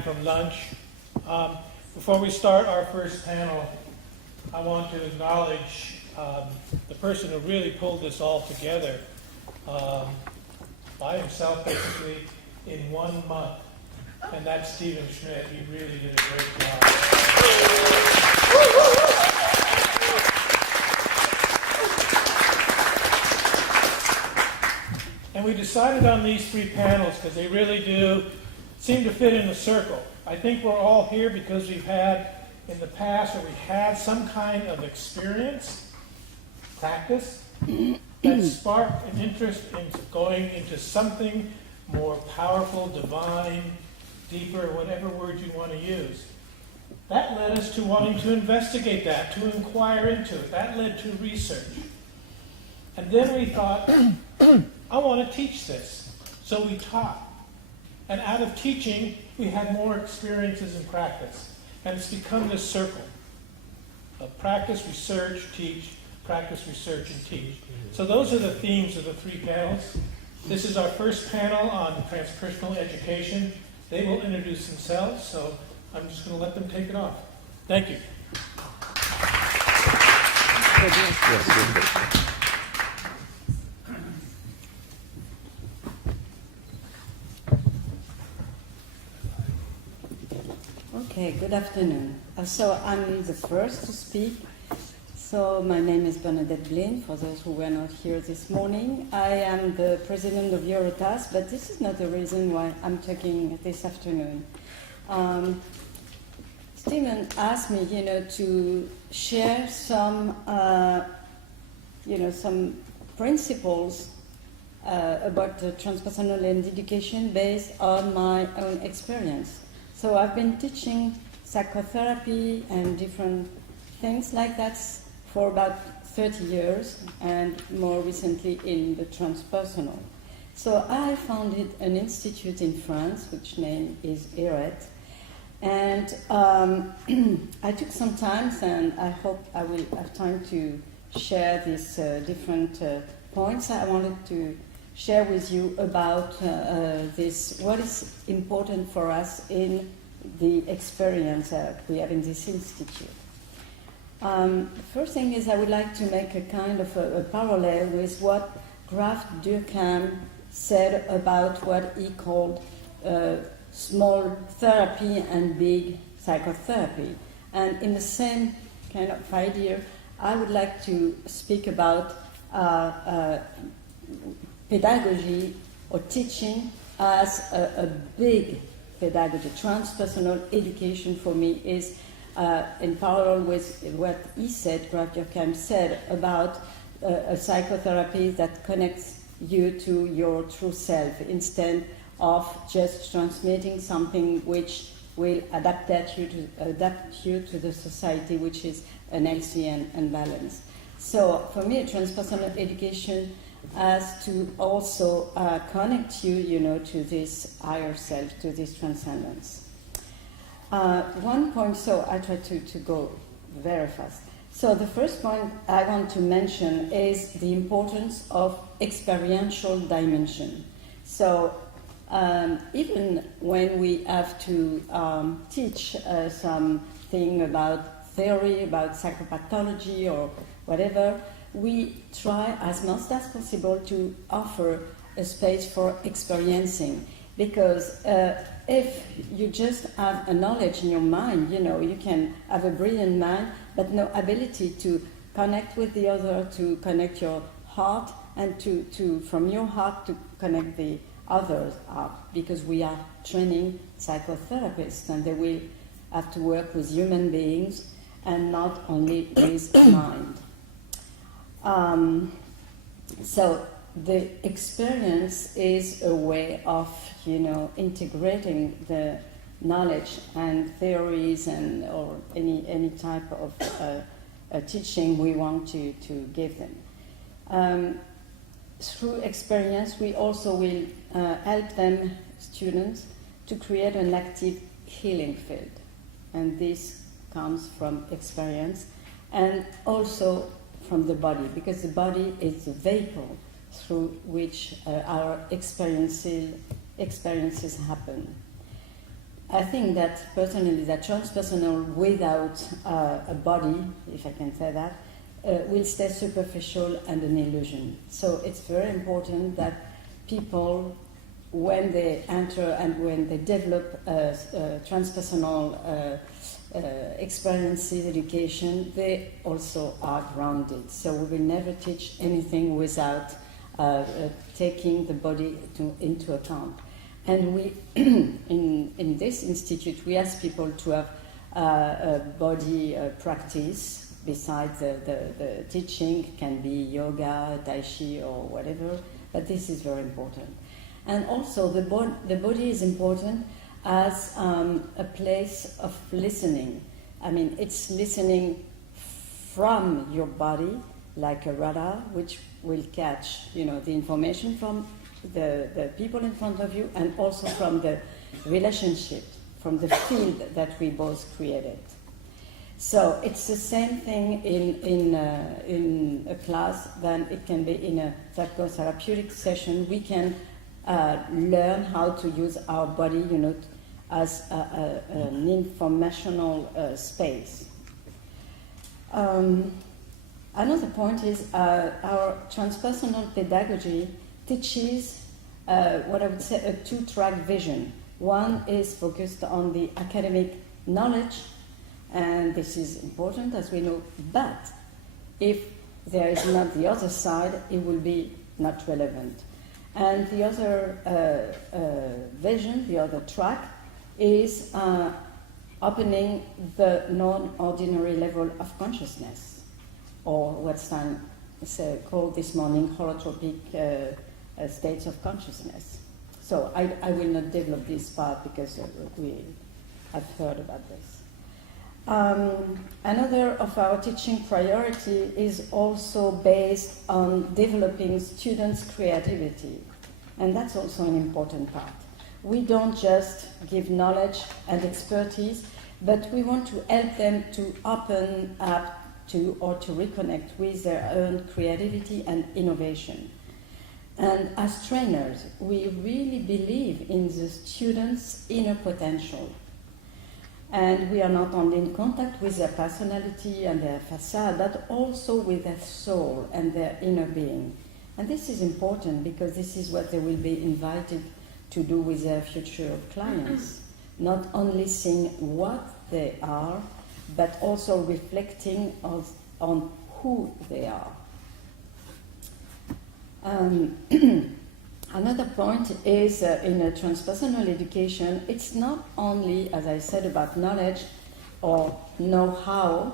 From lunch. Before we start our first panel, I want to acknowledge the person who really pulled this all together by himself, basically, in 1 month, and that's Stephen Schmidt. He really did a great job. And we decided on these 3 panels because they really do seem to fit in a circle. I think we're all here because we've had in the past, or we had some kind of experience, practice, that sparked an interest in going into something more powerful, divine, deeper, whatever word you want to use. That led us to wanting to investigate that, to inquire into it. That led to research. And then we thought, I want to teach this. So we taught. And out of teaching, we had more experiences in practice. And it's become this circle of practice, research, teach, practice, research, and teach. So those are the themes of the 3 panels. This is our first panel on transpersonal education. They will introduce themselves, so I'm just going to let them take it off. Thank you. Okay, good afternoon. So I'm the first to speak. So my name is Bernadette Blin, for those who were not here this morning. I am the president of Eurotas, but this is not the reason why I'm talking this afternoon. Stephen asked me, to share some, some principles about the transpersonal and education based on my own experience. So I've been teaching psychotherapy and different things like that for about 30 years, and more recently in the transpersonal. So I founded an institute in France, which name is ERET, and I took some time, and I hope I will have time to share these different points I wanted to share with you about this, what is important for us in the experience we have in this institute. First thing is I would like to make a kind of a parallel with what Graf Durkheim said about what he called small therapy and big psychotherapy. And in the same kind of idea, I would like to speak about pedagogy or teaching as a big pedagogy. Transpersonal education for me is in parallel with what he said, Graf Durkheim said, about a psychotherapy that connects you to your true self instead of just transmitting something which will adapt you to the society, which is unhealthy and balanced. So for me, transpersonal education has to also connect you, to this higher self, to this transcendence. One point, so I try to go very fast. So the first point I want to mention is the importance of experiential dimension. So even when we have to teach something about theory, about psychopathology or whatever, we try as much as possible to offer a space for experiencing. Because if you just have a knowledge in your mind, you can have a brilliant mind, but no ability to connect with the other, to connect your heart, and to from your heart to connect the other's heart. Because we are training psychotherapists, and they will have to work with human beings and not only with mind. So the experience is a way of, integrating the knowledge and theories or any type of teaching we want to give them. Through experience, we also will help them, students, to create an active healing field. And this comes from experience and also from the body, because the body is the vehicle through which our experiences happen. I think that personally, that transpersonal without a body, if I can say that, will stay superficial and an illusion. So it's very important that people, when they enter and when they develop transpersonal experiences, education, they also are grounded. So we will never teach anything without taking the body into account. And we, in this institute, we ask people to have a body practice besides the teaching. It can be yoga, tai chi, or whatever, but this is very important. And also, the body is important as a place of listening. I mean, it's listening from your body, like a radar, which will catch, the information from the people in front of you, and also from the relationship, from the field that we both created. So it's the same thing in a class than it can be in a psychotherapeutic session. We can learn how to use our body, as an informational space. Another point is our transpersonal pedagogy teaches what I would say a two-track vision. One is focused on the academic knowledge, and this is important, as we know, but if there is not the other side, it will be not relevant. And the other vision, the other track, is opening the non-ordinary level of consciousness, or what's called this morning holotropic states of consciousness. So I will not develop this part because we have heard about this. Another of our teaching priority is also based on developing students' creativity, and that's also an important part. We don't just give knowledge and expertise, but we want to help them to open up to or to reconnect with their own creativity and innovation. And as trainers, we really believe in the students' inner potential. And we are not only in contact with their personality and their facade, but also with their soul and their inner being. And this is important because this is what they will be invited to do with their future clients. Not only seeing what they are, but also reflecting on who they are. Another point is in a transpersonal education, it's not only, as I said, about knowledge or know-how,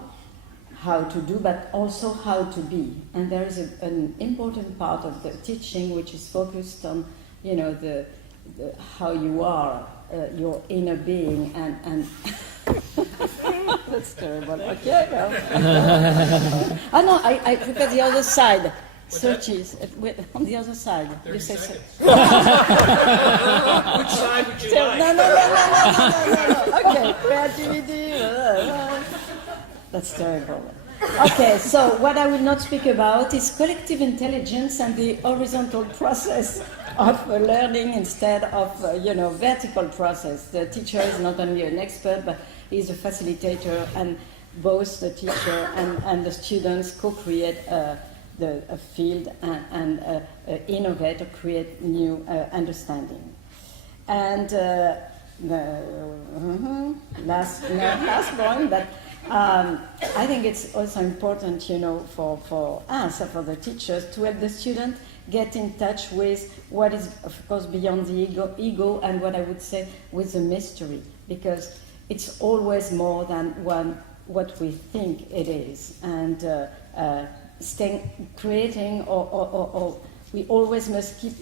how to do, but also how to be. And there is an important part of the teaching which is focused on, the how you are, your inner being, and that's terrible. Okay, no. Oh no, I prepare the other side. Searches on the other side. 30 you say seconds. so. Which side would you So, like? no. Okay, creativity. That's terrible. Okay, so what I will not speak about is collective intelligence and the horizontal process of learning instead of vertical process. The teacher is not only an expert, but he's a facilitator, and both the teacher and the students co-create a field and innovate or create new understanding. And last point, but I think it's also important, for us, for the teachers, to help the student get in touch with what is, of course, beyond the ego, and what I would say with the mystery, because it's always more than what we think it is. And creating, or we always must keep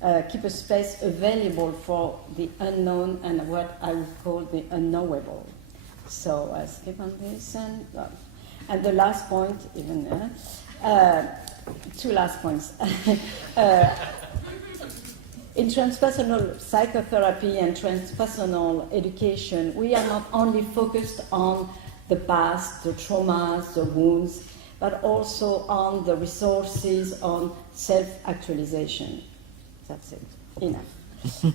a space available for the unknown and what I would call the unknowable. So I skip on this, and the last point, two last points. In transpersonal psychotherapy and transpersonal education, we are not only focused on the past, the traumas, the wounds, but also on the resources on self-actualization. That's it. Enough.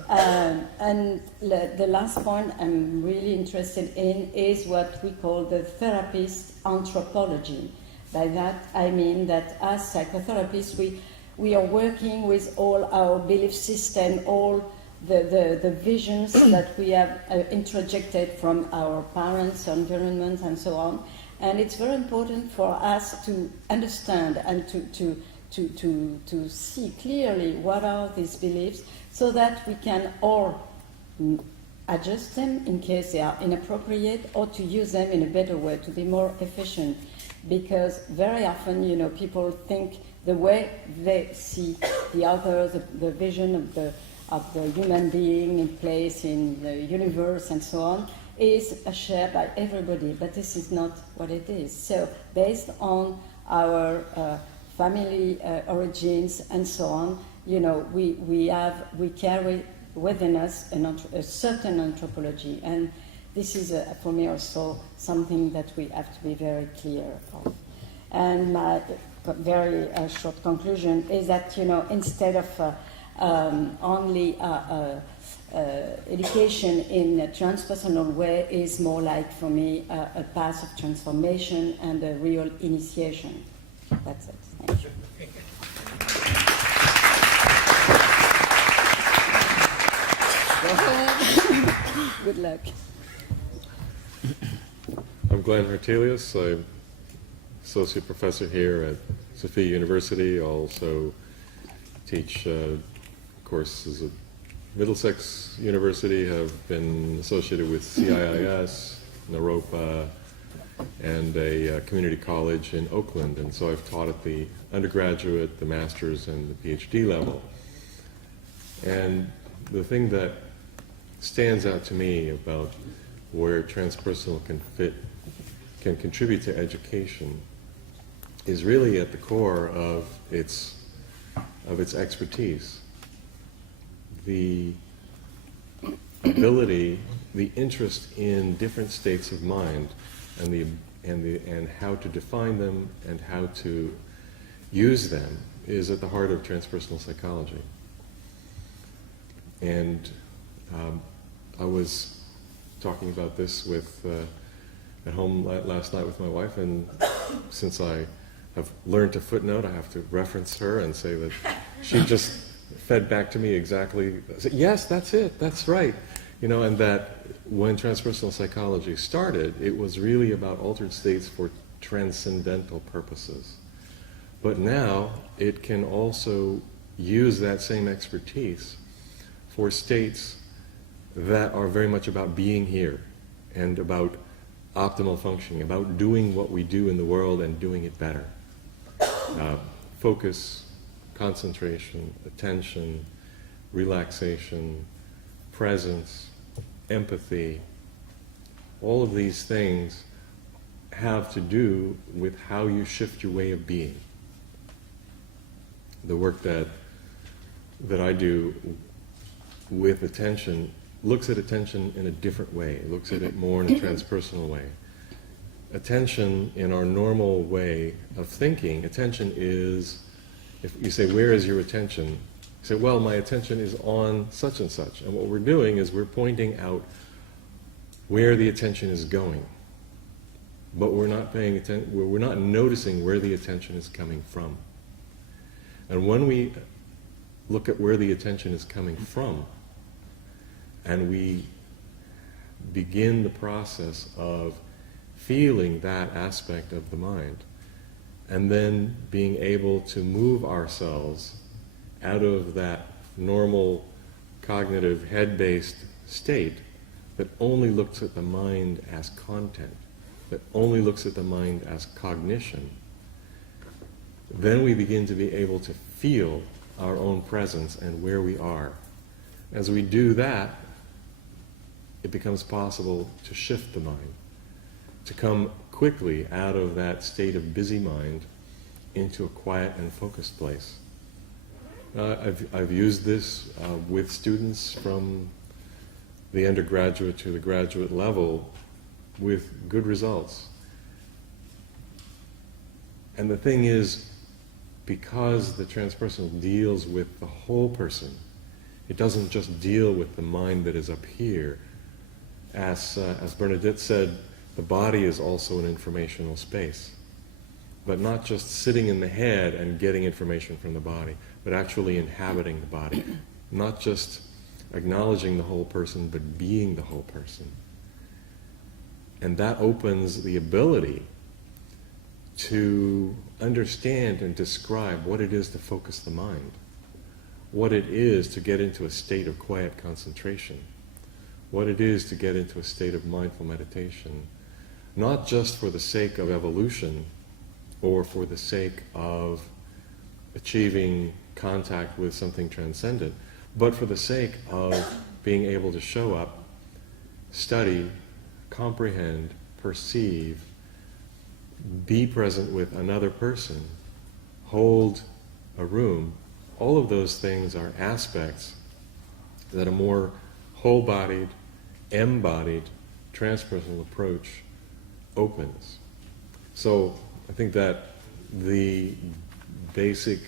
And the last point I'm really interested in is what we call the therapist anthropology. By that I mean that as psychotherapists we are working with all our belief system, all the visions that we have introjected from our parents, environment, and so on. And it's very important for us to understand and to see clearly what are these beliefs, so that we can all adjust them in case they are inappropriate, or to use them in a better way, to be more efficient. Because very often, people think the way they see the other, the vision of the human being in place in the universe and so on, is shared by everybody, but this is not what it is. So based on our family origins and so on, we carry within us a certain anthropology, and this is for me also something that we have to be very clear of. And my very short conclusion is that instead of only education in a transpersonal way is more like, for me, a path of transformation and a real initiation. That's it. Thank you. Go ahead. Good luck. I'm Glenn Hartelius. I'm associate professor here at Sofia University. I also teach courses at Middlesex University, have been associated with CIIS, Naropa, and a community college in Oakland. And so I've taught at the undergraduate, the master's, and the PhD level. And the thing that stands out to me about where transpersonal can contribute to education is really at the core of its expertise. The ability, the interest in different states of mind, and how to define them and how to use them is at the heart of transpersonal psychology. And I was talking about this at home last night with my wife, and since I have learned to footnote, I have to reference her and say that she just fed back to me exactly, yes, that's it, that's right. And that when transpersonal psychology started, it was really about altered states for transcendental purposes. But now it can also use that same expertise for states that are very much about being here and about optimal functioning, about doing what we do in the world and doing it better. Focus, concentration, attention, relaxation, presence, empathy, all of these things have to do with how you shift your way of being. The work that I do with attention looks at attention in a different way. It looks at it more in a transpersonal way. Attention, in our normal way of thinking, attention is, if you say, where is your attention? You say, well, my attention is on such and such. And what we're doing is we're pointing out where the attention is going. But we're not paying attention, we're not noticing where the attention is coming from. And when we look at where the attention is coming from, and we begin the process of feeling that aspect of the mind, and then being able to move ourselves out of that normal cognitive head-based state that only looks at the mind as content, that only looks at the mind as cognition, then we begin to be able to feel our own presence and where we are. As we do that, it becomes possible to shift the mind, to come quickly out of that state of busy mind into a quiet and focused place. I've used this with students from the undergraduate to the graduate level with good results. And the thing is, because the transpersonal deals with the whole person, It doesn't just deal with the mind that is up here. As Bernadette said, the body is also an informational space. But not just sitting in the head and getting information from the body, but actually inhabiting the body. Not just acknowledging the whole person, but being the whole person. And that opens the ability to understand and describe what it is to focus the mind, what it is to get into a state of quiet concentration, what it is to get into a state of mindful meditation, not just for the sake of evolution or for the sake of achieving contact with something transcendent, but for the sake of being able to show up, study, comprehend, perceive, be present with another person, hold a room. All of those things are aspects that a more whole-bodied, embodied, transpersonal approach opens. So I think that the basic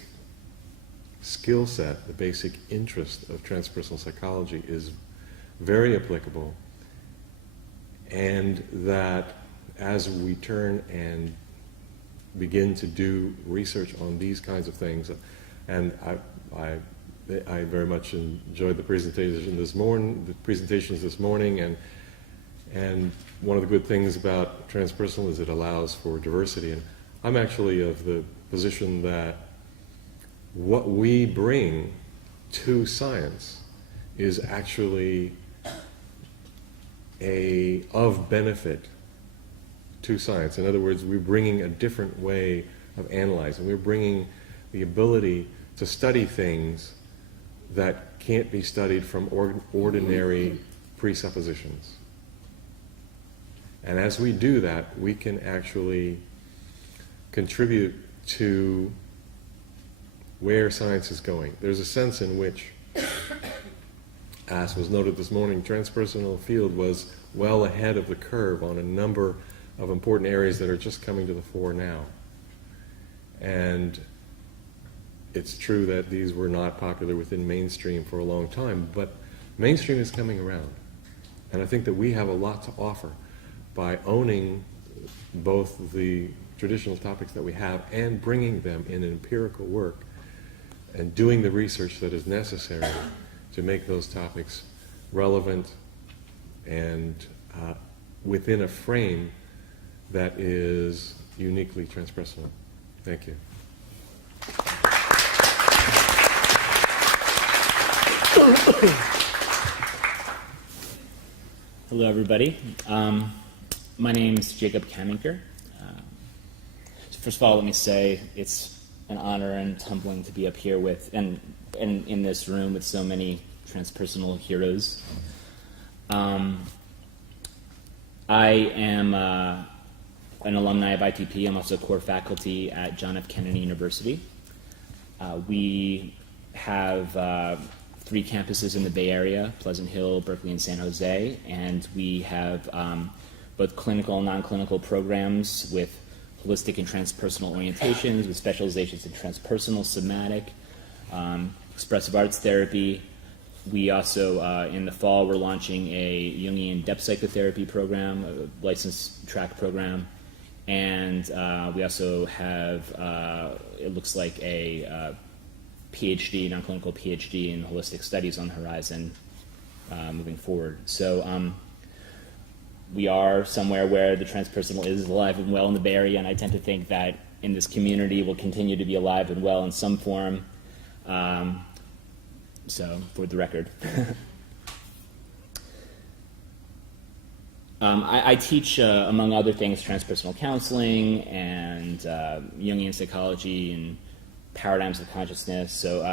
skill set, the basic interest of transpersonal psychology is very applicable, and that as we turn and begin to do research on these kinds of things, and I very much enjoyed the presentations this morning, and one of the good things about transpersonal is it allows for diversity. And I'm actually of the position that what we bring to science is actually of benefit to science. In other words, we're bringing a different way of analyzing. We're bringing the ability to study things that can't be studied from ordinary presuppositions. And as we do that, we can actually contribute to where science is going. There's a sense in which, as was noted this morning, transpersonal field was well ahead of the curve on a number of important areas that are just coming to the fore now. And it's true that these were not popular within mainstream for a long time, but mainstream is coming around. And I think that we have a lot to offer by owning both the traditional topics that we have and bringing them in empirical work and doing the research that is necessary to make those topics relevant and within a frame that is uniquely transpersonal. Thank you. Hello, everybody. My name is Jacob Kaminker. So first of all, let me say it's an honor and humbling to be up here with and in this room with so many transpersonal heroes. I am an alumni of ITP. I'm also core faculty at John F. Kennedy University. We have 3 campuses in the Bay Area, Pleasant Hill, Berkeley, and San Jose, and we have both clinical and non-clinical programs with holistic and transpersonal orientations, with specializations in transpersonal, somatic, expressive arts therapy. We also, in the fall, we're launching a Jungian depth psychotherapy program, a licensed track program, and we also have, it looks like a PhD, non-clinical PhD in holistic studies on the horizon moving forward. So we are somewhere where the transpersonal is alive and well in the Bay Area, and I tend to think that in this community will continue to be alive and well in some form. So, for the record. I teach, among other things, transpersonal counseling and Jungian psychology and paradigms of consciousness. So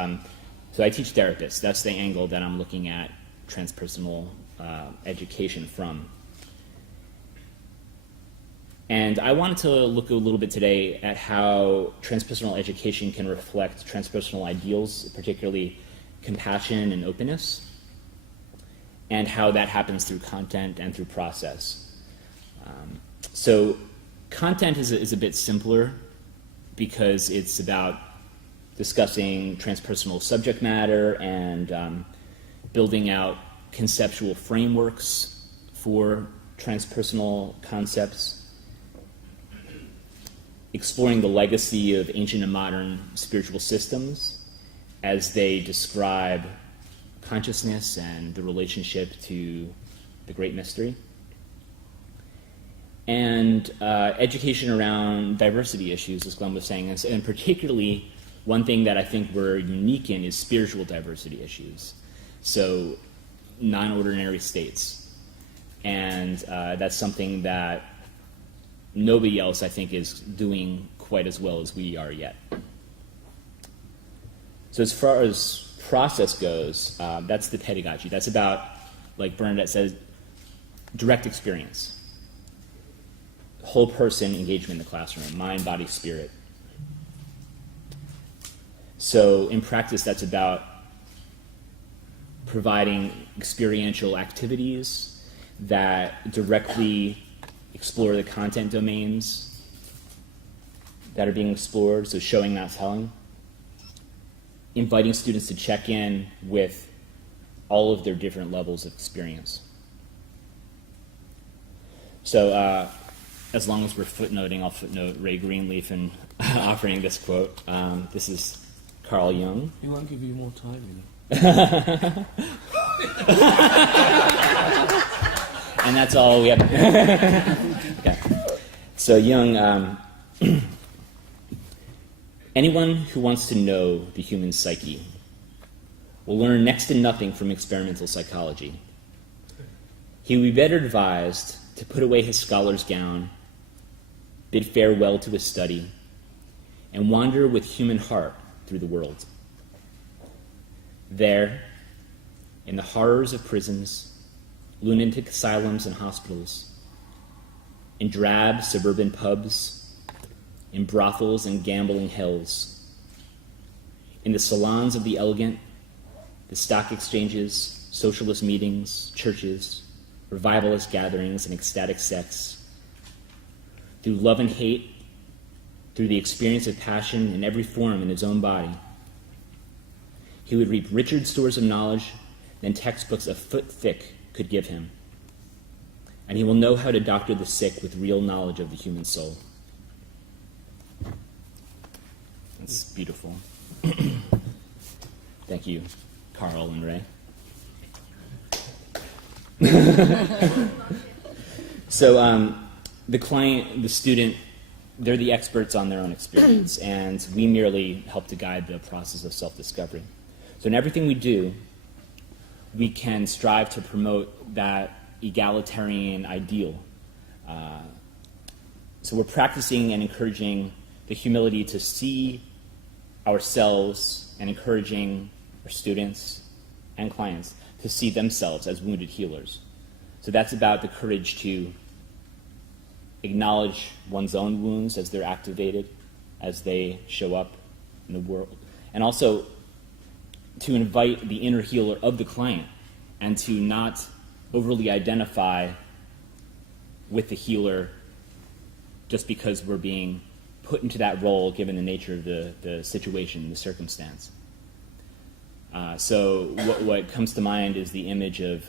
I teach therapists. That's the angle that I'm looking at transpersonal education from. And I wanted to look a little bit today at how transpersonal education can reflect transpersonal ideals, particularly compassion and openness, and how that happens through content and through process. So content is a bit simpler because it's about discussing transpersonal subject matter and building out conceptual frameworks for transpersonal concepts, exploring the legacy of ancient and modern spiritual systems as they describe consciousness and the relationship to the great mystery, and education around diversity issues, as Glenn was saying, and particularly one thing that I think we're unique in is spiritual diversity issues. So non-ordinary states. And that's something that nobody else, I think, is doing quite as well as we are yet. So as far as process goes, that's the pedagogy. That's about, like Bernadette says, direct experience. Whole person engagement in the classroom, mind, body, spirit. So in practice, that's about providing experiential activities that directly explore the content domains that are being explored, so showing, not telling. Inviting students to check in with all of their different levels of experience. So as long as we're footnoting, I'll footnote Ray Greenleaf in offering this quote. This is Carl Jung. He won't give you more time, you know. And that's all we have. Okay. So Jung, anyone who wants to know the human psyche will learn next to nothing from experimental psychology. He would be better advised to put away his scholar's gown, bid farewell to his study, and wander with human heart through the world. There, in the horrors of prisons, lunatic asylums and hospitals, in drab suburban pubs, in brothels and gambling hells, in the salons of the elegant, the stock exchanges, socialist meetings, churches, revivalist gatherings, and ecstatic sects, through love and hate, through the experience of passion in every form in his own body, he would reap richer stores of knowledge than textbooks a foot thick could give him. And he will know how to doctor the sick with real knowledge of the human soul. That's beautiful. Thank you, Carl and Ray. So the client, the student, they're the experts on their own experience, and we merely help to guide the process of self-discovery. So in everything we do, we can strive to promote that egalitarian ideal. So we're practicing and encouraging the humility to see ourselves and encouraging our students and clients to see themselves as wounded healers. So that's about the courage to acknowledge one's own wounds as they're activated, as they show up in the world, and also to invite the inner healer of the client and to not overly identify with the healer just because we're being put into that role given the nature of the situation, the circumstance. So what comes to mind is the image of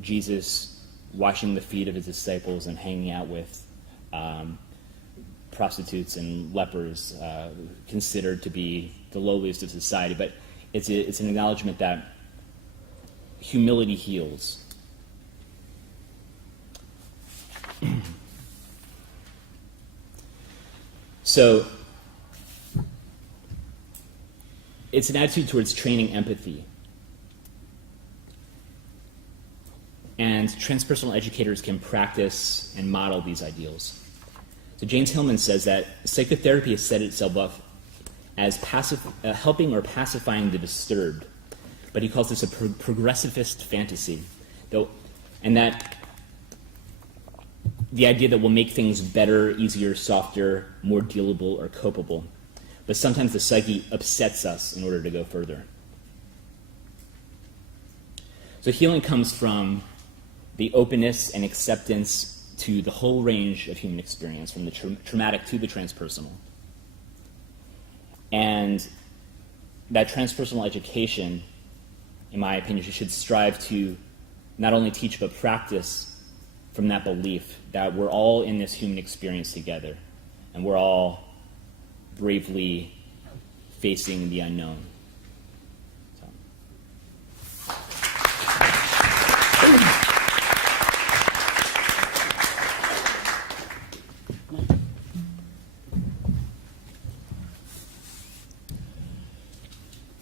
Jesus washing the feet of his disciples and hanging out with prostitutes and lepers, considered to be the lowliest of society. But it's an acknowledgement that humility heals. So it's an attitude towards training empathy. And transpersonal educators can practice and model these ideals. So James Hillman says that psychotherapy has set itself up as helping or pacifying the disturbed, but he calls this a progressivist fantasy, and that the idea that we'll make things better, easier, softer, more dealable, or copable. But sometimes the psyche upsets us in order to go further. So healing comes from the openness and acceptance to the whole range of human experience, from the traumatic to the transpersonal. And that transpersonal education in my opinion, should strive to not only teach but practice from that belief that we're all in this human experience together, and we're all bravely facing the unknown. So.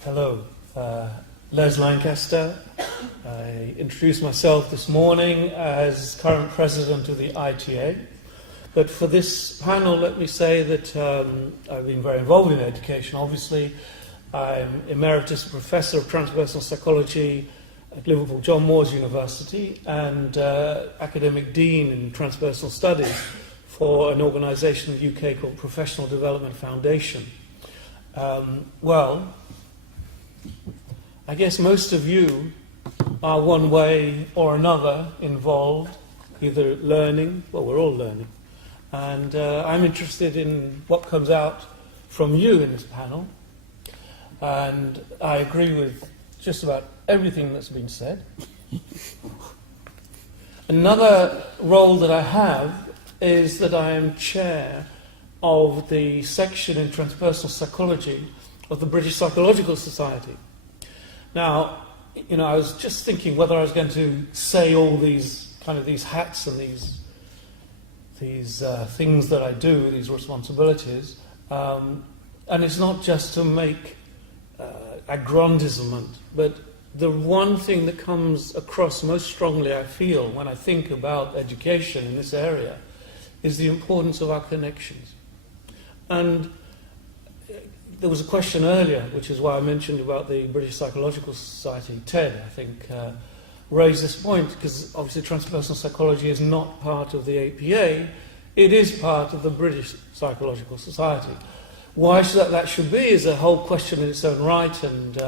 Hello, Les Lancaster. I introduced myself this morning as current president of the ITA. But for this panel, let me say that I've been very involved in education, obviously. I'm Emeritus Professor of Transpersonal Psychology at Liverpool John Moores University and Academic Dean in Transpersonal Studies for an organisation in the UK called Professional Development Foundation. Well, I guess most of you are one way or another involved, either learning, well, we're all learning, and I'm interested in what comes out from you in this panel, and I agree with just about everything that's been said. Another role that I have is that I am chair of the section in transpersonal psychology of the British Psychological Society. Now, you know, I was just thinking whether I was going to say all these hats and these things that I do, these responsibilities, and it's not just to make aggrandizement, but the one thing that comes across most strongly, I feel, when I think about education in this area, is the importance of our connections. And there was a question earlier, which is why I mentioned about the British Psychological Society. Ted, I think, raised this point, because obviously transpersonal psychology is not part of the APA, it is part of the British Psychological Society. Why that should be is a whole question in its own right, and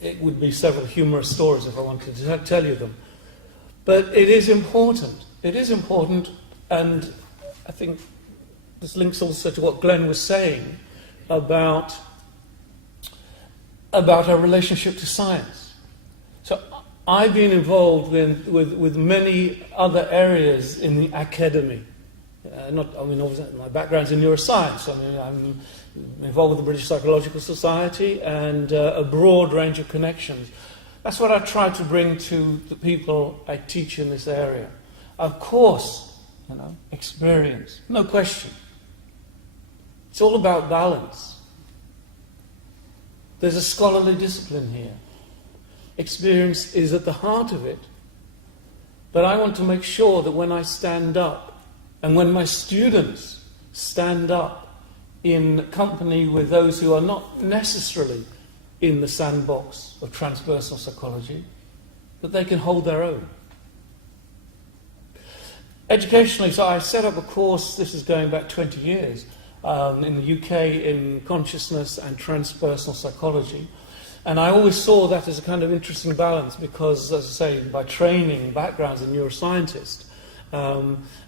it would be several humorous stories if I wanted to tell you them. But it is important. It is important, and I think this links also to what Glenn was saying about our relationship to science. So I've been involved with many other areas in the academy. Obviously my background's in neuroscience. I'm involved with the British Psychological Society and a broad range of connections. That's what I try to bring to the people I teach in this area. Of course, experience, no question. It's all about balance. There's a scholarly discipline here. Experience is at the heart of it. But I want to make sure that when I stand up, and when my students stand up in company with those who are not necessarily in the sandbox of transpersonal psychology, that they can hold their own. Educationally, so I set up a course, this is going back 20 years, in the UK in consciousness and transpersonal psychology. And I always saw that as a kind of interesting balance because, as I say, by training, background as a neuroscientist,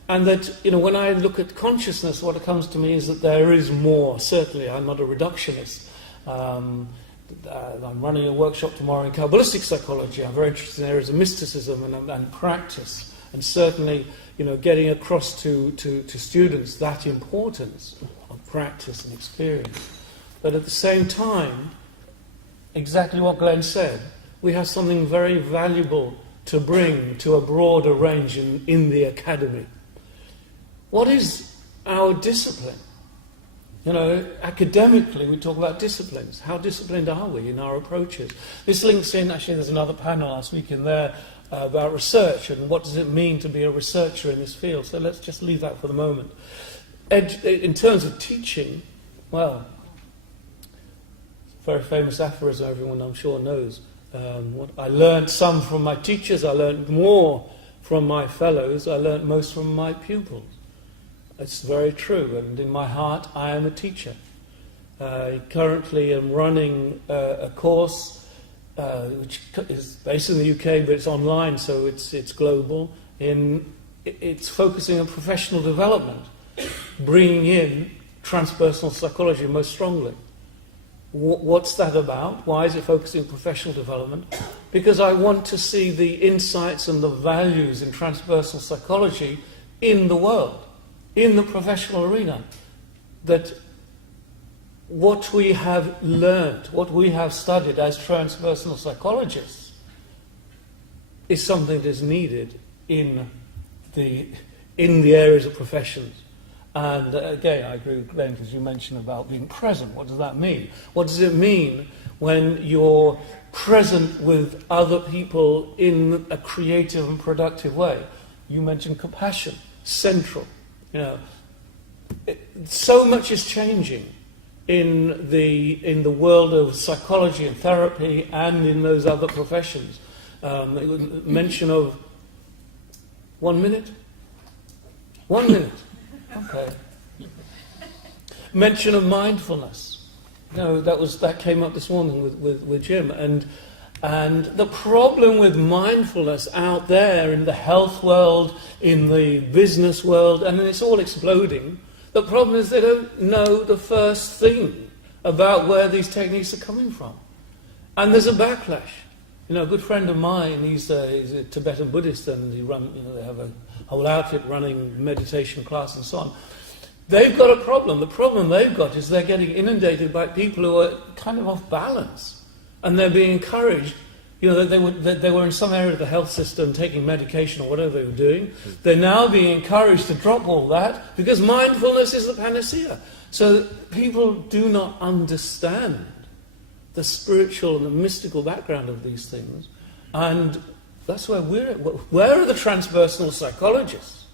and that, when I look at consciousness, what comes to me is that there is more. Certainly, I'm not a reductionist. I'm running a workshop tomorrow in Kabbalistic psychology. I'm very interested in areas of mysticism and practice. And certainly, getting across to students that importance of practice and experience. But at the same time, exactly what Glenn said, we have something very valuable to bring to a broader range in the academy. What is our discipline? Academically, we talk about disciplines. How disciplined are we in our approaches? This links in, actually, there's another panel last week in there about research and what does it mean to be a researcher in this field. So let's just leave that for the moment. In terms of teaching, well, very famous aphorism everyone I'm sure knows. What I learned some from my teachers, I learned more from my fellows, I learned most from my pupils. It's very true, and in my heart I am a teacher. I currently am running a course which is based in the UK, but it's online, so it's global. It's focusing on professional development, bringing in transpersonal psychology most strongly. What's that about? Why is it focusing on professional development? Because I want to see the insights and the values in transpersonal psychology in the world, in the professional arena. That what we have learned, what we have studied as transpersonal psychologists is something that is needed in the areas of professions. And again, I agree with Glenn, because you mentioned about being present. What does that mean? What does it mean when you're present with other people in a creative and productive way? You mentioned compassion, central. You know, so much is changing in the world of psychology and therapy and in those other professions. Mention of 1 minute? 1 minute. Okay. Mention of mindfulness. No, that came up this morning with Jim. And the problem with mindfulness out there in the health world, in the business world, and it's all exploding, the problem is they don't know the first thing about where these techniques are coming from. And there's a backlash. You know, a good friend of mine, he's a Tibetan Buddhist, and they have a whole outfit running meditation class and so on. They've got a problem. The problem they've got is they're getting inundated by people who are kind of off balance, and they're being encouraged. You know, they were in some area of the health system taking medication or whatever they were doing. They're now being encouraged to drop all that because mindfulness is the panacea. So people do not understand the spiritual and the mystical background of these things, and that's where we're at. Where are the transpersonal psychologists?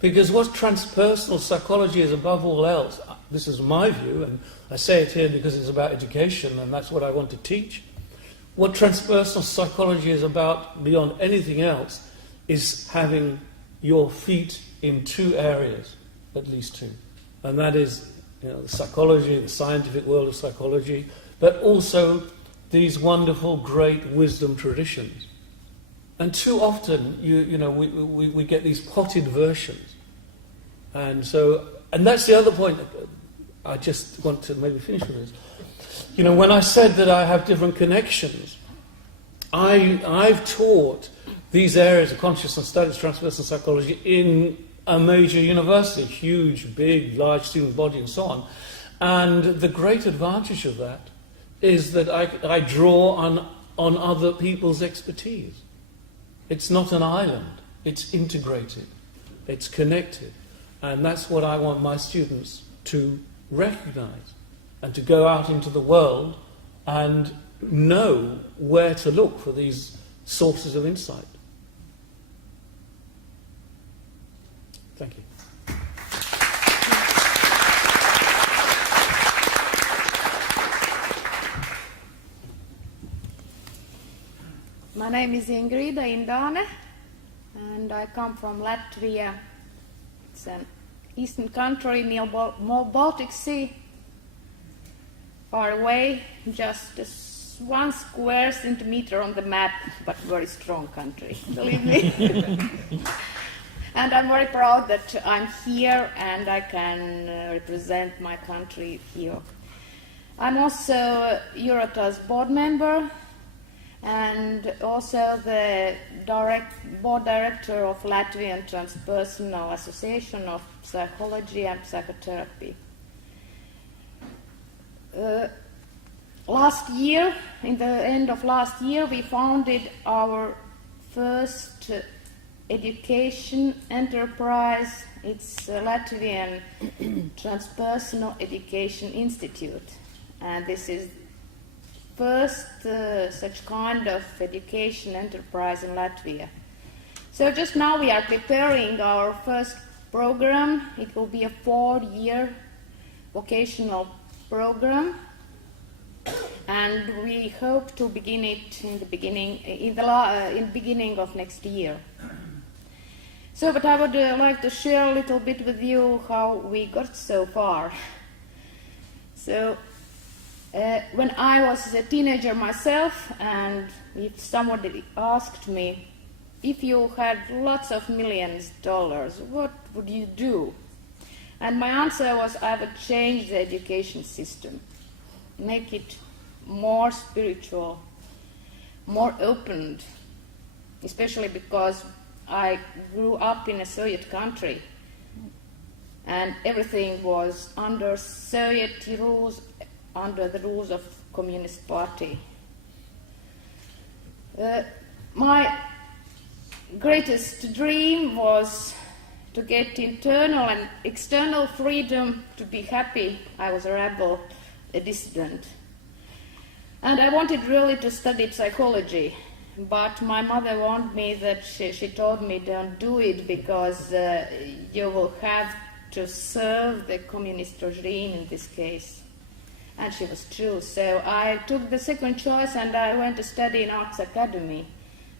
Because what transpersonal psychology is above all else, this is my view, and I say it here because it's about education, and that's what I want to teach. What transpersonal psychology is about, beyond anything else, is having your feet in two areas, at least two. And that is, you know, the psychology, the scientific world of psychology, but also these wonderful, great wisdom traditions. And too often, we get these potted versions. And that's the other point. I just want to maybe finish with this. You know, when I said that I have different connections, I've taught these areas of consciousness studies, transpersonal psychology, in a major university, huge, big, large student body and so on. And the great advantage of that is that I draw on other people's expertise. It's not an island, it's integrated, it's connected. And that's what I want my students to recognize and to go out into the world and know where to look for these sources of insight. Thank you. My name is Ingrida Indane, and I come from Latvia. It's an eastern country near Baltic Sea, far away, just 1 square centimeter on the map, but very strong country, believe me. And I'm very proud that I'm here and I can represent my country here. I'm also Eurotas board member, and also the board director of Latvian Transpersonal Association of Psychology and Psychotherapy. Last year, in the end of last year, we founded our first education enterprise. It's Latvian Transpersonal Education Institute, and this is first such kind of education enterprise in Latvia. So just now we are preparing our first program. It will be a 4-year vocational program, and we hope to begin it in the beginning of next year. So, but I would like to share a little bit with you how we got so far. So, when I was a teenager myself, and if somebody asked me, if you had lots of millions of dollars, what would you do? And my answer was, I would change the education system. make it more spiritual, more opened, especially because I grew up in a Soviet country and everything was under Soviet rules, under the rules of Communist Party. My greatest dream was to get internal and external freedom to be happy. I was a rebel, a dissident. And I wanted really to study psychology, but my mother warned me that she told me don't do it because you will have to serve the communist regime in this case. And she was true. So I took the second choice and I went to study in Arts Academy.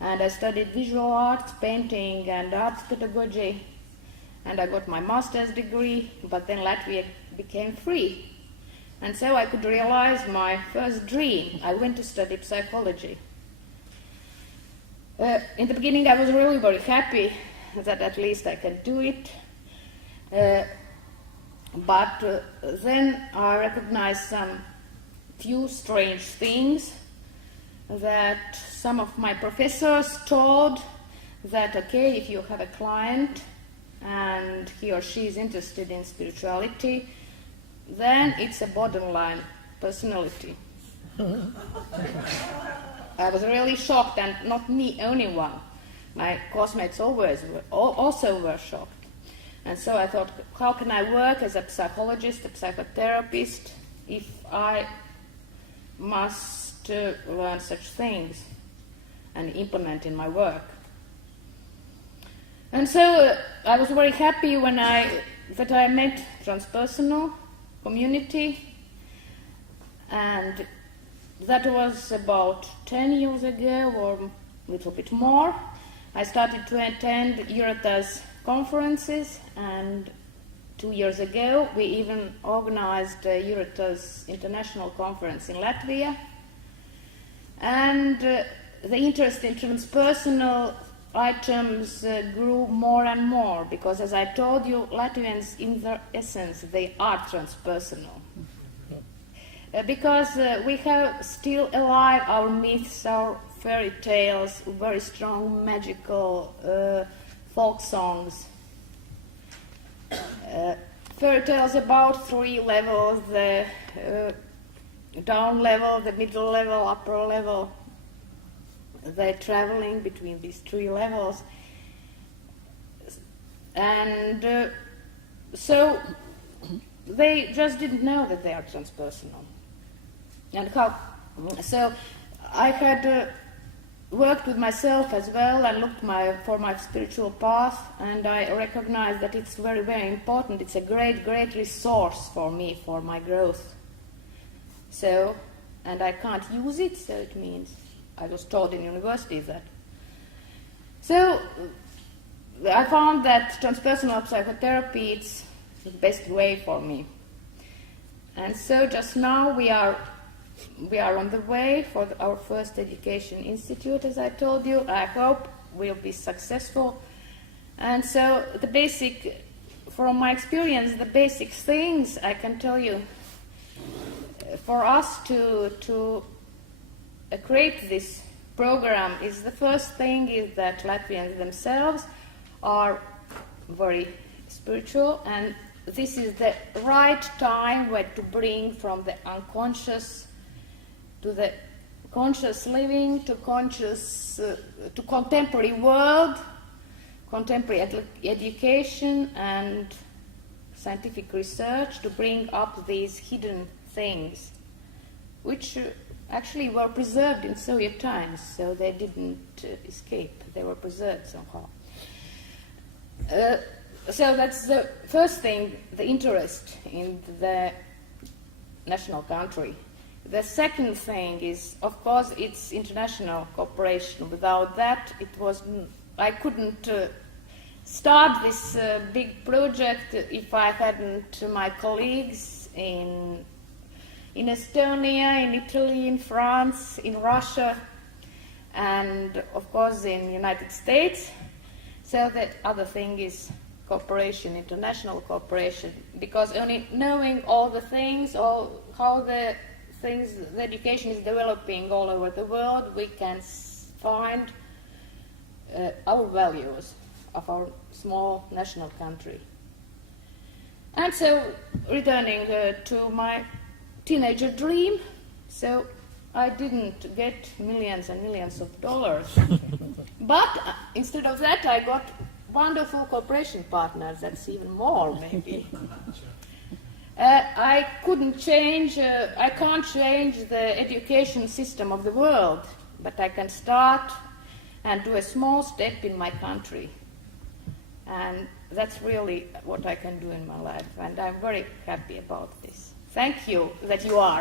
And I studied visual arts, painting and arts pedagogy. And I got my master's degree, but then Latvia became free. And so I could realize my first dream. I went to study psychology. In the beginning I was really very happy that at least I can do it. But then I recognized some few strange things that some of my professors told that, okay, if you have a client and he or she is interested in spirituality, then it's a borderline personality. I was really shocked, and not me only one. My classmates also were shocked. And so I thought, how can I work as a psychologist, a psychotherapist, if I must learn such things and implement in my work? And so I was very happy that I met Transpersonal community, and that was about 10 years ago or a little bit more. I started to attend Eurata's conferences, and 2 years ago we even organized Eurata's international conference in Latvia. And the interest in transpersonal items grew more and more, because as I told you, Latvians in their essence, they are transpersonal. Because we have still alive our myths, our fairy tales, very strong magical folk songs. Fairy tales about three levels, the down level, the middle level, upper level. They're traveling between these three levels. And so they just didn't know that they are transpersonal. And so I had worked with myself as well and looked for my spiritual path, and I recognized that it's very, very important. It's a great, great resource for me, for my growth. So, and I can't use it, so it means I was taught in university that. So I found that transpersonal psychotherapy is the best way for me. And so just now we are on the way for our first education institute, as I told you. I hope we'll be successful. And so from my experience, the basic things I can tell you, for us to create this program, is the first thing is that Latvians themselves are very spiritual, and this is the right time where to bring from the unconscious to the conscious living, to contemporary world, contemporary education and scientific research, to bring up these hidden things, which actually were preserved in Soviet times, so they didn't escape. They were preserved somehow. So that's the first thing, the interest in the national country. The second thing is, of course, it's international cooperation. Without that, I couldn't start this big project if I hadn't my colleagues in Estonia, in Italy, in France, in Russia, and of course in the United States. So that other thing is cooperation, international cooperation, because only knowing all the things, how the things, the education is developing all over the world, we can find our values of our small national country. And so, returning to my teenager dream, so I didn't get millions and millions of dollars, but instead of that I got wonderful cooperation partners, that's even more maybe. I can't change the education system of the world, but I can start and do a small step in my country. And that's really what I can do in my life, and I'm very happy about this. Thank you that you are.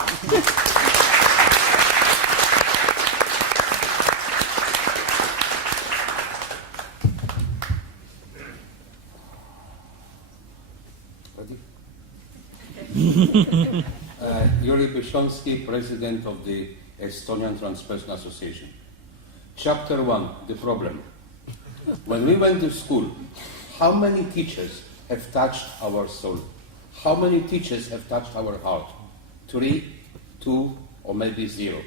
Yuri Byshonsky, President of the Estonian Transpersonal Association. Chapter 1, the problem. When we went to school, how many teachers have touched our soul? How many teachers have touched our heart? 3, 2, or maybe 0.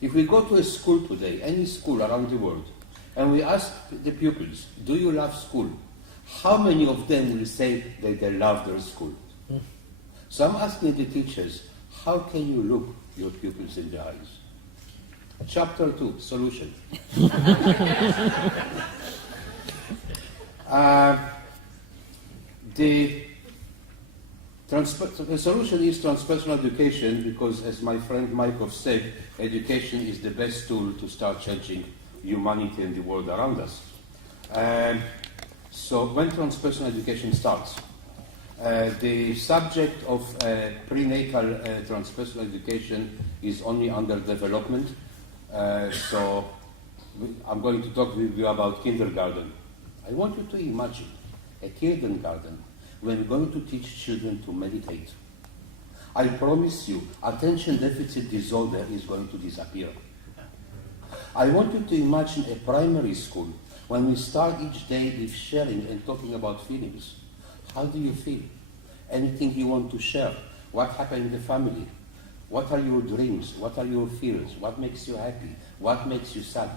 If we go to a school today, any school around the world, and we ask the pupils, do you love school? How many of them will say that they love their school? So I'm asking the teachers, how can you look your pupils in the eyes? Chapter 2, solution. The solution is transpersonal education because, as my friend Markov said, education is the best tool to start changing humanity and the world around us. So when transpersonal education starts, the subject of prenatal transpersonal education is only under development. So I'm going to talk with you about kindergarten. I want you to imagine a kindergarten when we're going to teach children to meditate. I promise you, attention deficit disorder is going to disappear. I want you to imagine a primary school when we start each day with sharing and talking about feelings. How do you feel? Anything you want to share? What happened in the family? What are your dreams? What are your fears? What makes you happy? What makes you sad?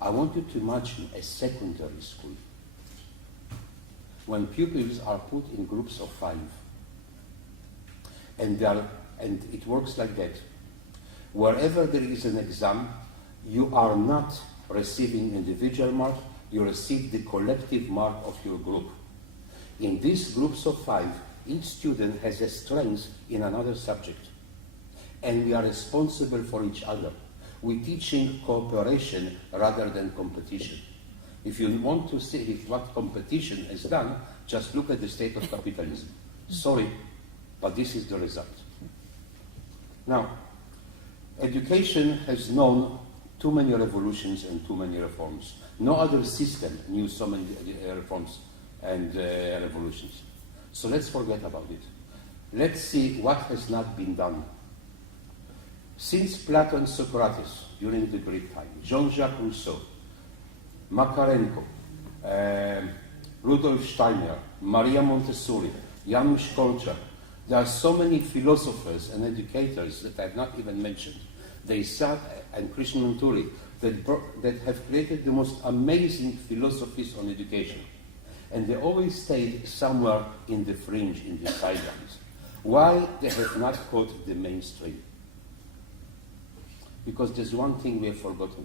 I want you to imagine a secondary school when pupils are put in groups of 5, and it works like that. Wherever there is an exam, you are not receiving individual mark, you receive the collective mark of your group. In these groups of 5, each student has a strength in another subject, and we are responsible for each other. We're teaching cooperation rather than competition. If you want to see what competition has done, just look at the state of capitalism. Sorry, but this is the result. Now, education has known too many revolutions and too many reforms. No other system knew so many reforms and revolutions. So let's forget about it. Let's see what has not been done. Since Plato and Socrates, during the Greek time, Jean-Jacques Rousseau, Makarenko, Rudolf Steiner, Maria Montessori, Janusz Korczak, there are so many philosophers and educators that I have not even mentioned. They sat, and Krishnamurti, that have created the most amazing philosophies on education. And they always stayed somewhere in the fringe, in the sidelines. Why they have not caught the mainstream? Because there's one thing we have forgotten.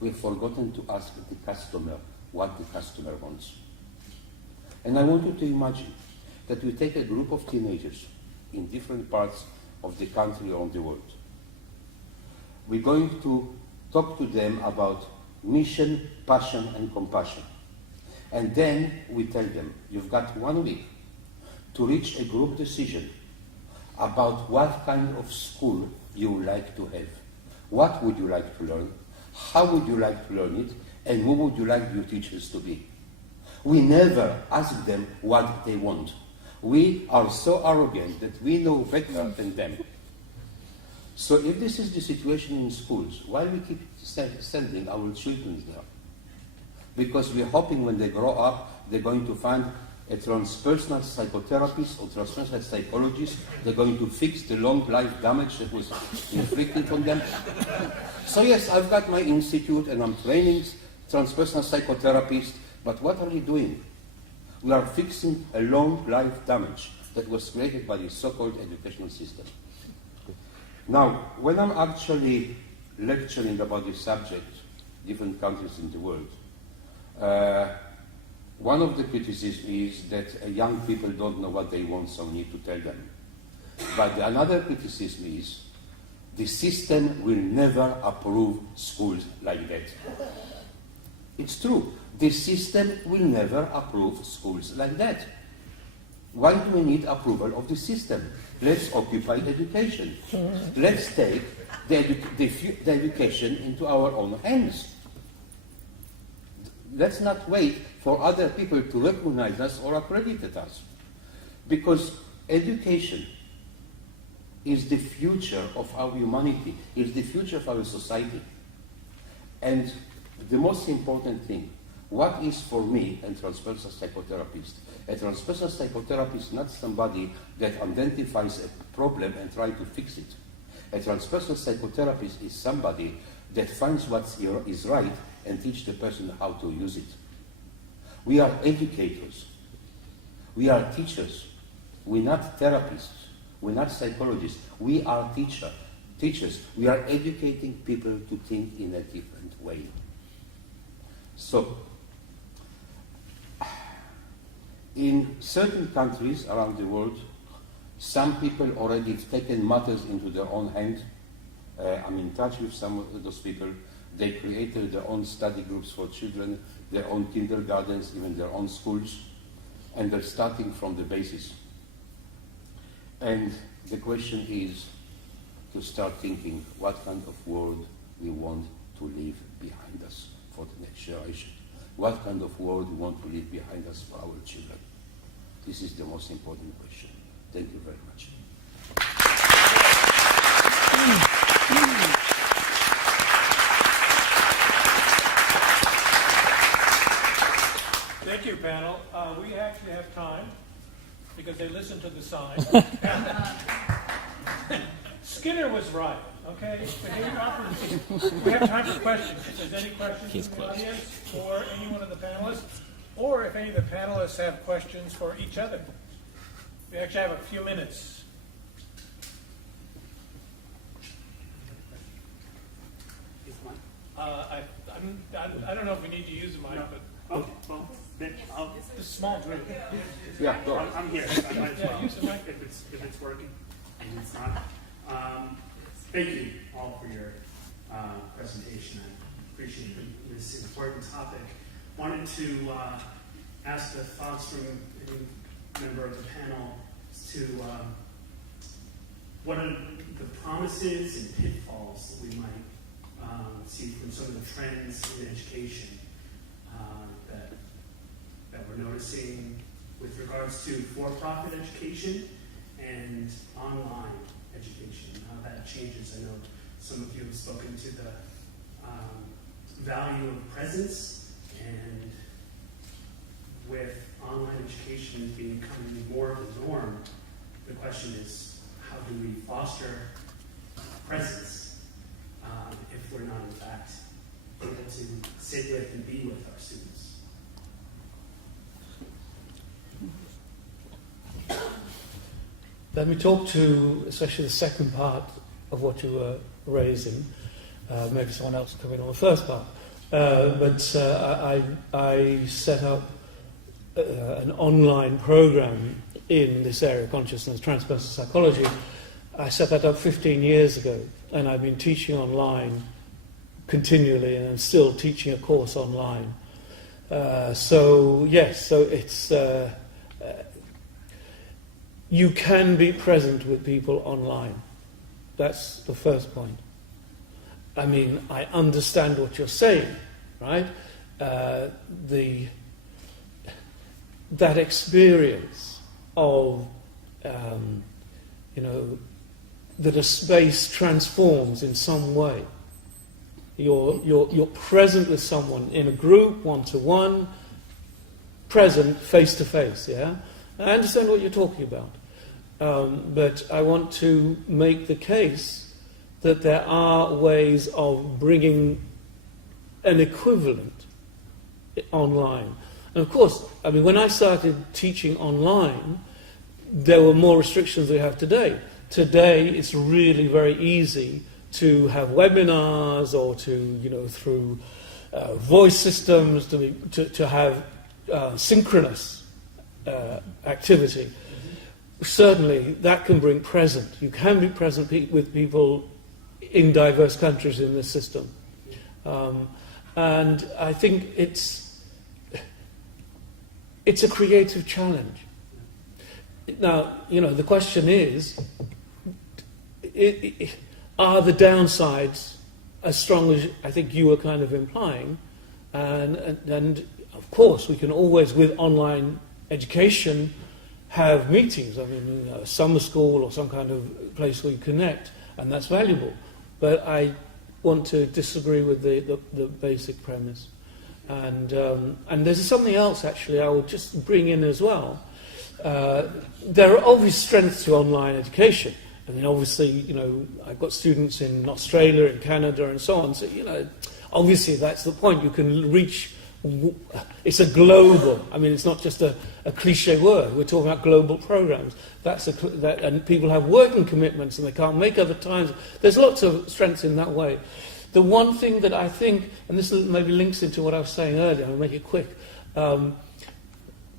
We have forgotten to ask the customer what the customer wants. And I want you to imagine that we take a group of teenagers in different parts of the country or the world. We're going to talk to them about mission, passion, and compassion. And then we tell them, you've got 1 week to reach a group decision about what kind of school you would like to have. What would you like to learn? How would you like to learn it? And who would you like your teachers to be? We never ask them what they want. We are so arrogant that we know better than them. So if this is the situation in schools, why we keep sending our children there? Because we're hoping when they grow up, they're going to find a transpersonal psychotherapist or transpersonal psychologist. They're going to fix the long life damage that was inflicted on them. So yes, I've got my institute and I'm training transpersonal psychotherapists, but what are we doing? We are fixing a long life damage that was created by the so-called educational system. Now, when I'm actually lecturing about this subject, different countries in the world, one of the criticisms is that young people don't know what they want, so we need to tell them. But another criticism is the system will never approve schools like that. It's true. The system will never approve schools like that. Why do we need approval of the system? Let's occupy education. Let's take the education into our own hands. Let's not wait for other people to recognize us or accredit us. Because education is the future of our humanity, is the future of our society. And the most important thing, what is for me a transpersonal psychotherapist? A transpersonal psychotherapist is not somebody that identifies a problem and tries to fix it. A transpersonal psychotherapist is somebody that finds what is right and teach the person how to use it. We are educators. We are teachers. We're not therapists. We're not psychologists. We are teachers. We are educating people to think in a different way. So, in certain countries around the world, some people already have taken matters into their own hands. I'm in touch with some of those people. They created their own study groups for children, their own kindergartens, even their own schools, and they're starting from the basis. And the question is to start thinking what kind of world we want to leave behind us for the next generation. What kind of world we want to leave behind us for our children? This is the most important question. Thank you very much. Thank you, panel. We actually have time because they listened to the sign. Skinner was right, okay? We have time for questions. If there's any questions from the audience or any one of the panelists, or if any of the panelists have questions for each other. We actually have a few minutes. I don't know if we need to use the mic, but Okay, well, then I'll, the small group. Yeah, go on. I'm here. I might as Yeah, well, use the mic. if it's working, and it's not. Thank you all for your presentation. I appreciate this important topic. Wanted to ask the thoughts from any member of the panel to what are the promises and pitfalls that we might see from some of the trends in education that we're noticing with regards to for-profit education and online education, how that changes. I know some of you have spoken to the value of presence, and with online education becoming more of the norm, the question is, how do we foster presence if we're not, in fact, able to sit with and be with our students? Let me talk to especially the second part of what you were raising. Maybe someone else will come in on the first part. I set up an online program in this area of consciousness, transpersonal psychology. I set that up 15 years ago, and I've been teaching online continually, and I'm still teaching a course online. So it's you can be present with people online. That's the first point. I mean, I understand what you're saying, right? That experience of, that a space transforms in some way. You're present with someone in a group, one-to-one, present face to face. Yeah, I understand what you're talking about, but I want to make the case that there are ways of bringing an equivalent online. And of course, I mean, when I started teaching online, there were more restrictions than we have today. Today, it's really very easy to have webinars or to, through voice systems, to have synchronous activity. Certainly, that can bring present. You can be present with people in diverse countries in this system. And I think it's a creative challenge. Now, the question is, are the downsides as strong as I think you were kind of implying? And of course, we can always, with online education, have meetings. I mean, a summer school or some kind of place where you connect, and that's valuable. But I want to disagree with the basic premise. And there's something else, actually, I will just bring in as well. There are obvious strengths to online education. I mean, obviously, I've got students in Australia, in Canada, and so on. So, obviously, that's the point. You can reach. It's a global. I mean, it's not just a cliche word. We're talking about global programs. And people have working commitments, and they can't make other times. There's lots of strengths in that way. The one thing that I think, and this maybe links into what I was saying earlier. I'll make it quick.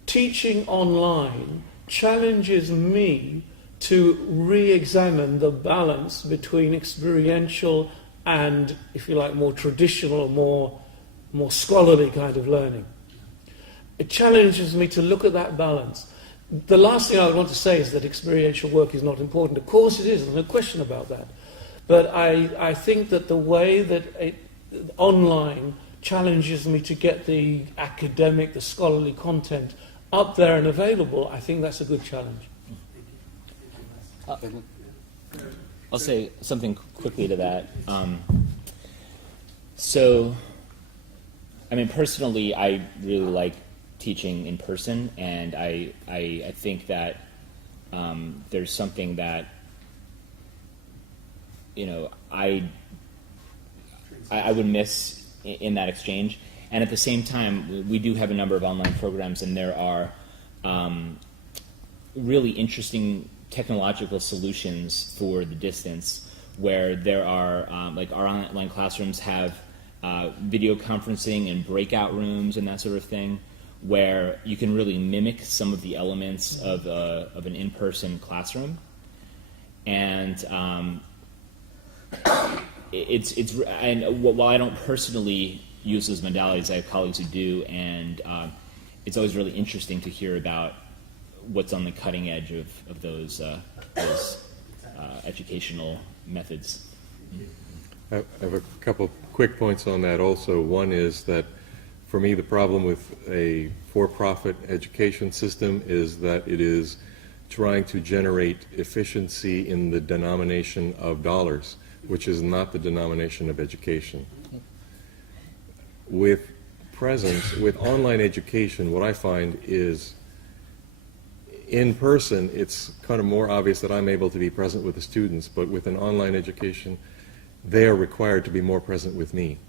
Teaching online challenges me to re-examine the balance between experiential and, if you like, more traditional or more scholarly kind of learning. It challenges me to look at that balance. The last thing I would want to say is that experiential work is not important. Of course it is, there's no question about that. But I think that the way that online challenges me to get the academic, the scholarly content up there and available, I think that's a good challenge. I'll say something quickly to that. So, I mean, personally, I really like teaching in person, and I think that there's something that, I would miss in that exchange. And at the same time, we do have a number of online programs, and there are really interesting technological solutions for the distance, where there are, like our online classrooms have video conferencing and breakout rooms and that sort of thing, where you can really mimic some of the elements of an in-person classroom. And while I don't personally use those modalities, I have colleagues who do, and it's always really interesting to hear about what's on the cutting edge of those educational methods. I have a couple quick points on that also. One is that for me the problem with a for-profit education system is that it is trying to generate efficiency in the denomination of dollars, which is not the denomination of education. With online education, what I find is in person, it's kind of more obvious that I'm able to be present with the students, but with an online education, they are required to be more present with me,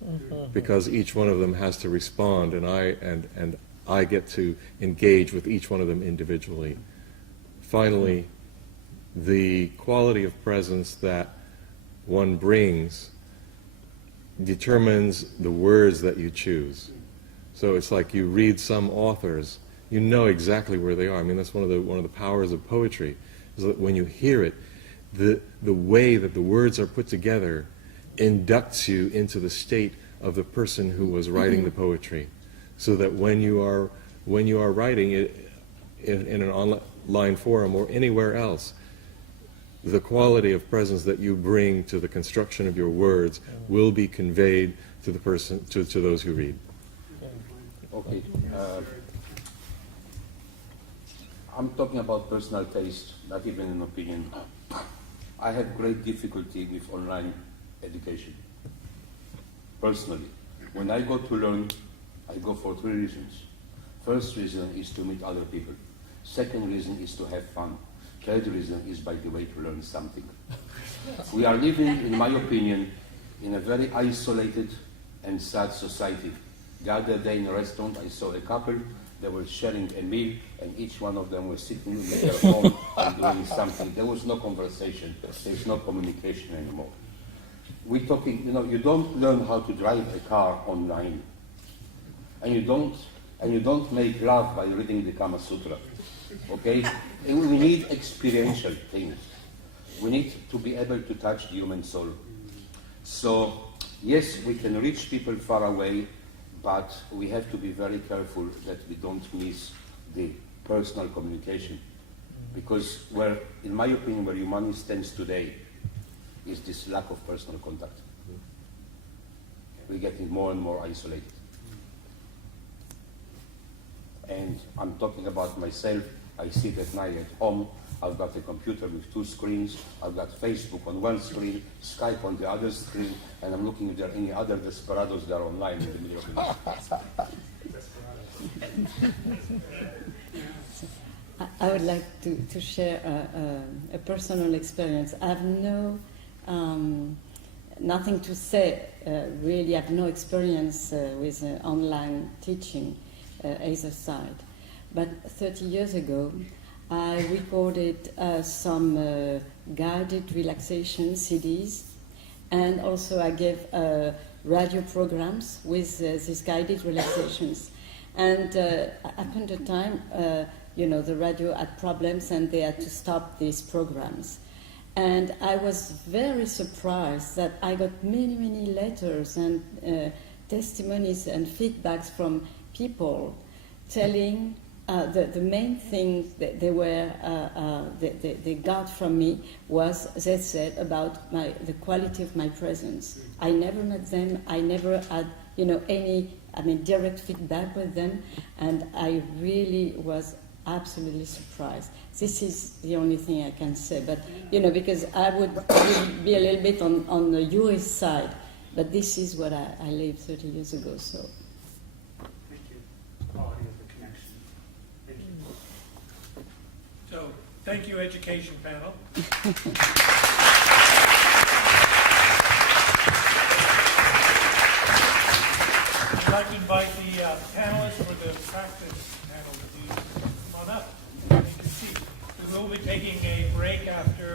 because each one of them has to respond, and I get to engage with each one of them individually. Finally, the quality of presence that one brings determines the words that you choose. So it's like you read some authors, you know exactly where they are. I mean, that's one of the powers of poetry, is that when you hear it, the way that the words are put together inducts you into the state of the person who was writing the poetry, so that when you are writing it in an online forum or anywhere else, the quality of presence that you bring to the construction of your words will be conveyed to the person, to those who read. Okay. I'm talking about personal taste, not even an opinion. I have great difficulty with online education. Personally, when I go to learn, I go for 3 reasons. First reason is to meet other people. Second reason is to have fun. Third reason is, by the way, to learn something. We are living, in my opinion, in a very isolated and sad society. The other day in a restaurant, I saw a couple. They were sharing a meal, and each one of them was sitting with their phone and doing something. There was no conversation. There's no communication anymore. We're talking, you don't learn how to drive a car online, and you don't make love by reading the Kama Sutra. Okay? And we need experiential things. We need to be able to touch the human soul. So, yes, we can reach people far away, but we have to be very careful that we don't miss the personal communication. Because in my opinion, where humanity stands today is this lack of personal contact. We're getting more and more isolated. And I'm talking about myself. I sit at night at home. I've got a computer with 2 screens. I've got Facebook on one screen, Skype on the other screen, and I'm looking if there are any other desperados that are online in the middle of the night. I would like to share a personal experience. I have nothing to say, really. I have no experience with online teaching either side. But 30 years ago, I recorded some guided relaxation CDs, and also I gave radio programs with these guided relaxations. And happened a time, the radio had problems and they had to stop these programs. And I was very surprised that I got many, many letters and testimonies and feedbacks from people telling the main thing that they got from me was, they said, about the quality of my presence. I never met them. I never had any direct feedback with them, and I really was absolutely surprised. This is the only thing I can say, but because I would be a little bit on the US side, but this is what I lived 30 years ago. So. Thank you. Quality of the connection. Thank you. So, thank you, education panel. I'd like to invite the panelists for the practice panel to come on up. You can see. We will be taking a break after